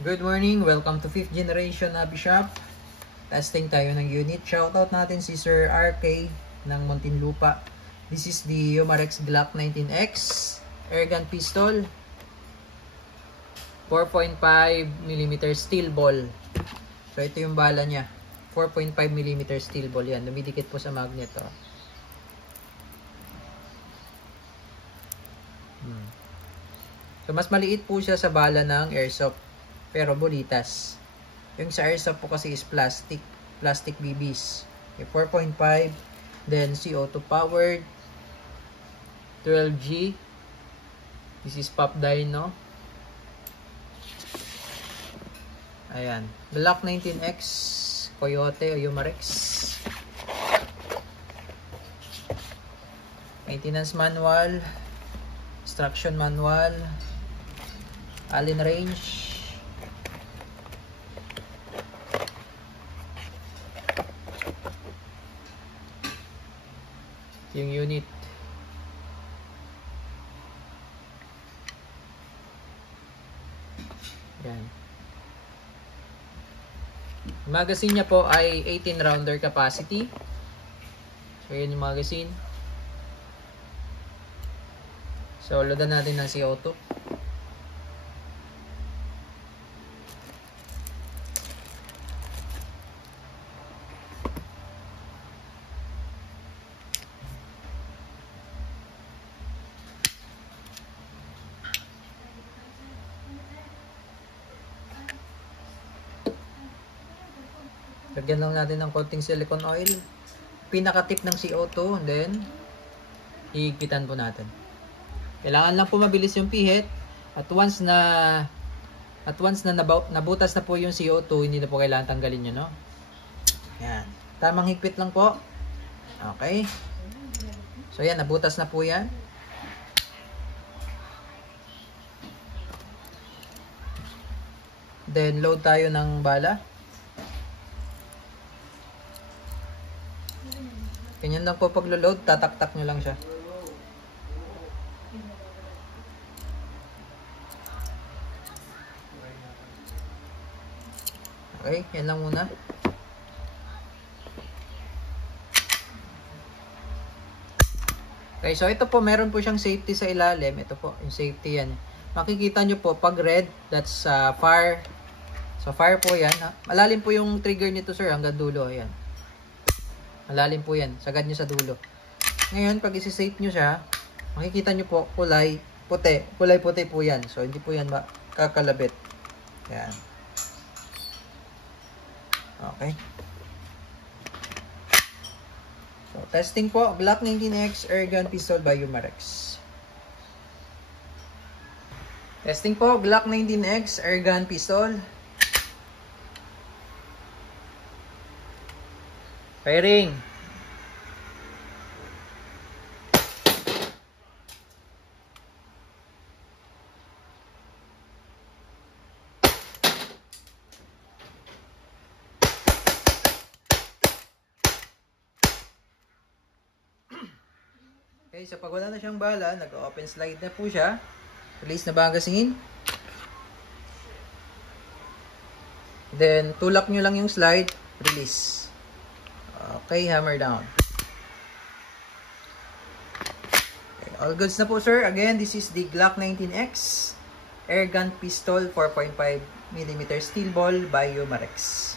Good morning, welcome to 5th generation Hobby Shop. Testing tayo ng unit. Shoutout natin si Sir RK ng Muntinlupa. This is the Yomarex Glock 19X airgun pistol, 4.5mm steel ball. So ito yung bala niya, 4.5mm steel ball. Yan, dumidikit po sa magnet. So mas maliit po siya sa bala ng airsoft, pero bulitas. Yung sa airsoft po kasi is plastic BBs. Okay, 4.5, then CO2 powered, 12G. This is Pop Dyno. Ayan, Glock 19X Coyote o Yomarex. Maintenance manual, instruction manual, Allen range, yung unit. Yan. Yung magazine niya po ay 18 rounder capacity. So yan yung magazine. So loadan natin ng CO2. Lagyan lang natin ng konting silicone oil. Pinaka-tip ng CO2, and then hihigpitan po natin. Kailangan lang po mabilis yung pihit. At once na nabutas na po yung CO2, hindi na po kailangan tanggalin yun, no? Yan. Tamang higpit lang po. Okay. So yan, nabutas na po yan. Then load tayo ng bala. Ganyan lang po pag-load, tatak-tak nyo lang siya. Okay, yan lang muna. Okay, so ito po, meron po siyang safety sa ilalim. Ito po, yung safety yan. Makikita nyo po, pag red, that's fire. So fire po yan. Malalim po yung trigger nito, sir, hanggang dulo. Ayan. Malalim po yan. Sagad nyo sa dulo. Ngayon, pag isi-safe nyo siya, makikita nyo po, kulay puti. Kulay puti po yan. So, hindi po yan kakalabit. Yan. Okay. So, testing po. Glock 19X airgun pistol by Yomarex. Testing po. Glock 19X airgun pistol. Firing. Okay, so pag wala na siyang bala, nag-open slide na po siya. Release na magazine. Then, tulak nyo lang yung slide. Release. Okay, hammer down. Okay, all goods na po, sir. Again, this is the Glock 19X airgun pistol 4.5mm steel ball by Yomarex.